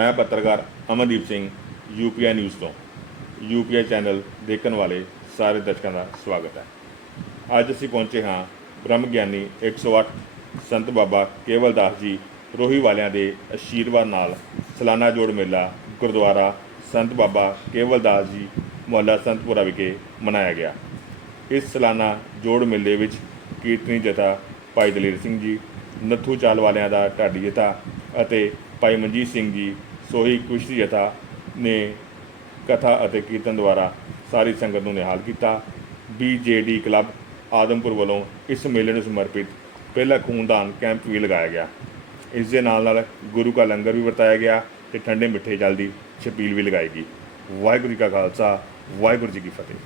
ਮੈਂ ਪੱਤਰਕਾਰ Amandeep Singh UPI news ਤੋਂ। ਯੂਪੀਆਈ ਚੈਨਲ ਦੇਖਣ ਵਾਲੇ ਸਾਰੇ ਦਰਸ਼ਕਾਂ ਦਾ ਸਵਾਗਤ ਹੈ। ਅੱਜ ਅਸੀਂ ਪਹੁੰਚੇ ਹਾਂ ਬ੍ਰਹਮ ਗਿਆਨੀ 108 ਸੰਤ ਬਾਬਾ ਕੇਵਲ ਦਾਸ ਜੀ ਰੋਹੀ ਵਾਲਿਆਂ ਦੇ ਅਸ਼ੀਰਵਾਦ ਨਾਲ ਸਾਲਾਨਾ ਜੋੜ ਮੇਲਾ ਗੁਰਦੁਆਰਾ ਸੰਤ ਬਾਬਾ ਕੇਵਲ ਦਾਸ ਜੀ ਮੁਹੱਲਾ ਸੰਤਪੁਰਾ ਵਿਖੇ ਮਨਾਇਆ ਗਿਆ। ਇਸ ਸਾਲਾਨਾ ਜੋੜ ਮੇਲੇ ਵਿੱਚ ਕੀਰਤਨੀ ਜਥਾ ਭਾਈ ਦਲੇਰ ਸਿੰਘ ਜੀ, ਨੱਥੂ ਚਾਲ ਵਾਲਿਆਂ ਦਾ ਢਾਡੀ ਜਥਾ ਅਤੇ ਭਾਈ ਮਨਜੀਤ ਸਿੰਘ ਜੀ ਸੋਹੀ ਕੁਸ਼ਤੀ ਜਥਾ ਨੇ ਕਥਾ ਅਤੇ ਕੀਰਤਨ ਦੁਆਰਾ ਸਾਰੀ ਸੰਗਤ ਨੂੰ ਨਿਹਾਲ ਕੀਤਾ। ਬੀਜੇਡੀ ਕਲੱਬ ਆਦਮਪੁਰ ਵੱਲੋਂ ਇਸ ਮੇਲੇ ਨੂੰ ਸਮਰਪਿਤ ਪਹਿਲਾ ਖੂਨਦਾਨ ਕੈਂਪ ਵੀ ਲਗਾਇਆ ਗਿਆ। ਇਸ ਦੇ ਨਾਲ ਨਾਲ ਗੁਰੂ ਕਾ ਲੰਗਰ ਵੀ ਵਰਤਾਇਆ ਗਿਆ ਤੇ ਠੰਡੇ ਮਿੱਠੇ ਜਲ ਦੀ ਛਪੀਲ ਵੀ ਲਗਾਈ ਗਈ। ਵਾਹਿਗੁਰੂ ਜੀ ਕਾ ਖਾਲਸਾ, ਵਾਹਿਗੁਰੂ ਜੀ ਕੀ ਫਤਿਹ।